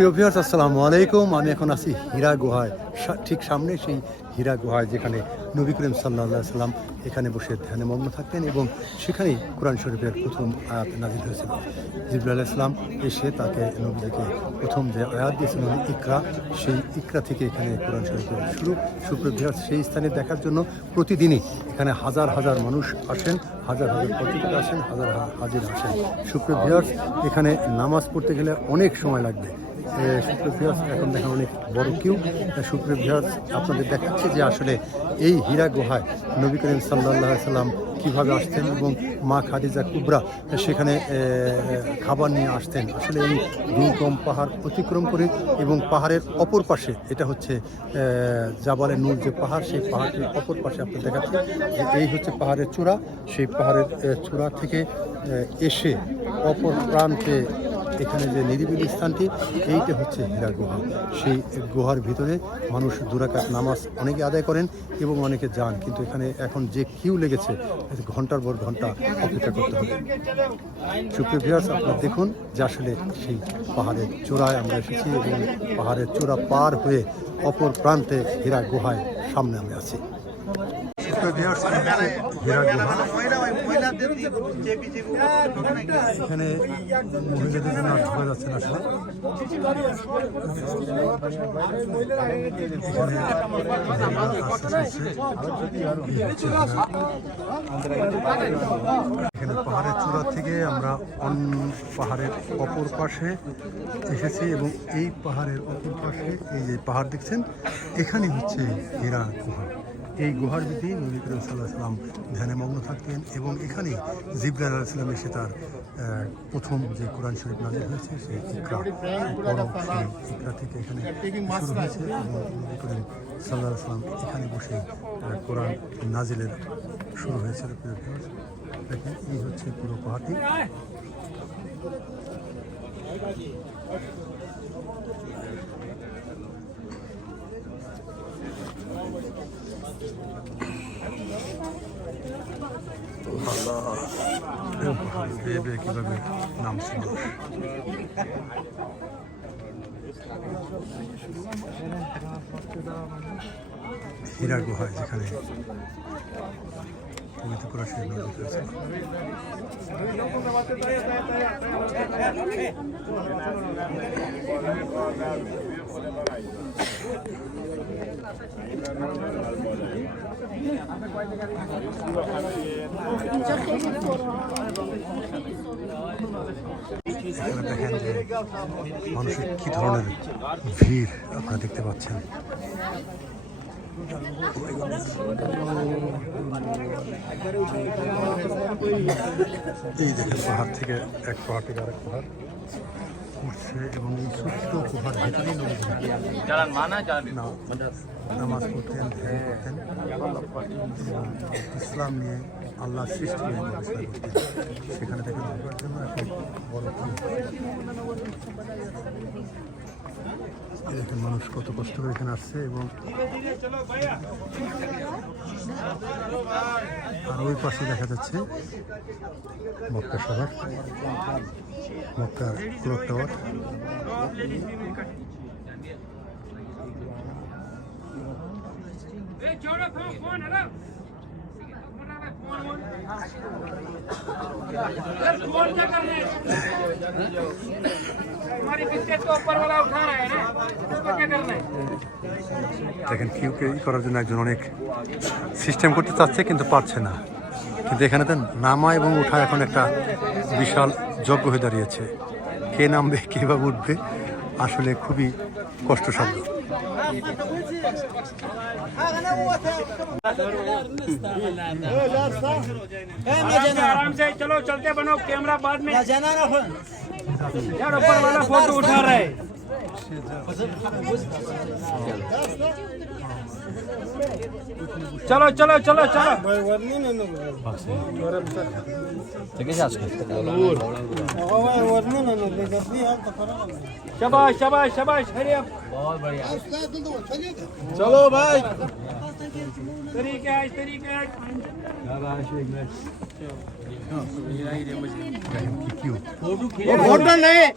সুপ্রিয় ভিউয়ার্স, আসসালামু আলাইকুম। আমি এখন আছি হীরা গুহায়, ঠিক সামনে সেই হীরা গুহায় যেখানে নবী করিম সাল্লাল্লাহু আলাইহি সাল্লাম এখানে বসে ধ্যানে মগ্ন থাকতেন এবং সেখানেই কোরআন শরীফের প্রথম আয়াত নাযিল হয়েছিল। জিবরাইল আলাইহিস সালাম এসে তাকে নবীজিকে প্রথম যে আয়াত দিয়েছিল ইকরা, সেই ইকরা থেকে এখানে কোরআন শরীফের শুরু। সুপ্রিয় ভিউয়ার্স, সেই স্থানে দেখার জন্য প্রতিদিনই এখানে হাজার হাজার মানুষ আসেন, হাজার হাজার পর্যটক আসেন, হাজার হাজির আসেন। সুপ্রিয় ভিউয়ার্স, এখানে নামাজ পড়তে গেলে অনেক সময় লাগবে। সুপ্রিয় ভিউয়ার্স, এখন দেখেন অনেক বড় কিউ। সুপ্রিয় ভিউয়ার্স, আপনাদের দেখাচ্ছে যে আসলে এই হীরা গুহায় নবী করিম সাল্লাল্লাহু আলাইহি সাল্লাম কীভাবে আসতেন এবং মা খাদিজা কুবরা সেখানে খাবার নিয়ে আসতেন। আসলে এই দুর্গম পাহাড় অতিক্রম করে এবং পাহাড়ের অপর পাশে, এটা হচ্ছে জাবালে নূর যে পাহাড়, সেই পাহাড়টির অপর পাশে আপনার দেখাচ্ছে যে এই হচ্ছে পাহাড়ের চূড়া। সেই পাহাড়ের চূড়া থেকে এসে অপর প্রান্তে এখানে যে নিরিবিলি স্থানটি, এইটা হচ্ছে হীরা গুহা। সেই গুহার ভিতরে মানুষ দুরাকাত নামাজ অনেকে আদায় করেন এবং অনেকে যান, কিন্তু এখানে এখন যে কিউ লেগেছে ঘন্টার পর ঘন্টা অপেক্ষা করতে হবে। সুপ্রিয় ভিউয়ার্স, আপনারা দেখুন যে আসলে সেই পাহাড়ের চূড়ায় আমরা এসেছি এবং পাহাড়ের চূড়া পার হয়ে অপর প্রান্তে হীরা গুহায় সামনে আমি আছি। এখানে মহিলাদের জন্য ঢোকা যাচ্ছে না, এখানে পাহাড়ের চূড়া থেকে আমরা পাহাড়ের অপর পাশে এসেছি এবং এই পাহাড়ের অপর পাশে এই যে পাহাড় দেখছেন, এখানে হচ্ছে হীরা গুহা। এই গুহার ভিতরেই নবী করিম সাল্লাল্লাহু আলাইহি সাল্লাম ধ্যানে মগ্ন থাকতেন এবং এখানেই জিবরাইল আলাইহিস সালাম এসে তার প্রথম যে কোরআন শরীফ নাযিল হয়েছে সেই ইকরা, সেই ইকরা থেকে এখানে শুরু হয়েছে এবং নবী করিম সাল্লাল্লাহু আলাইহি সাল্লাম এখানে বসে কোরআন নাযিলের শুরু হয়েছিল। দেখেন, এই হচ্ছে পুরো পাহাড়টি। কিভাবে নামছে হীরা গুহায়, যেখানে পবিত্র কোরআন শরীফ নাযিল হয়েছিল। এখানে দেখেন যে মানুষের কি ধরনের ভিড় আপনারা দেখতে পাচ্ছেন। এই দেখেন, পাহাড় থেকে এক পাহাড় থেকে আরেক পাহাড় উঠছে এবং এই ছোট্ট গুহার ভেতরেই নামাজ পড়তেন, ধ্যান করতেন, ইসলাম নিয়ে, আল্লাহ সৃষ্টি নিয়ে গবেষণা করতেন। সেখানে থেকে ঢোকার জন্য এখন বড় দেখেন মানুষ কত কষ্ট করে এখানে আসছে। এবং আর ওই পাশে দেখা যাচ্ছে মক্কা শহর, মক্কার ক্লক টাওয়ার। দেখেন, কিউকে করার জন্য একজন অনেক সিস্টেম করতে চাচ্ছে কিন্তু পারছে না, কিন্তু এখানে তো নামা এবং ওঠা এখন একটা বিশাল যজ্ঞ হয়ে দাঁড়িয়েছে। কে নামবে, কে বা উঠবে, আসলে খুবই কষ্টসাধ্য। आराम से चलो, चलते बनो, कैमरा बाद में यार, ऊपर वाला फोटो उठा रहे। चलो चलो चलो चलो, शाबाश शाबाश शाबाश, हरी अप, बहुत बढ़िया, चलो भाई, तरीके आज तरीके आज, शाबाश, फोटो नहीं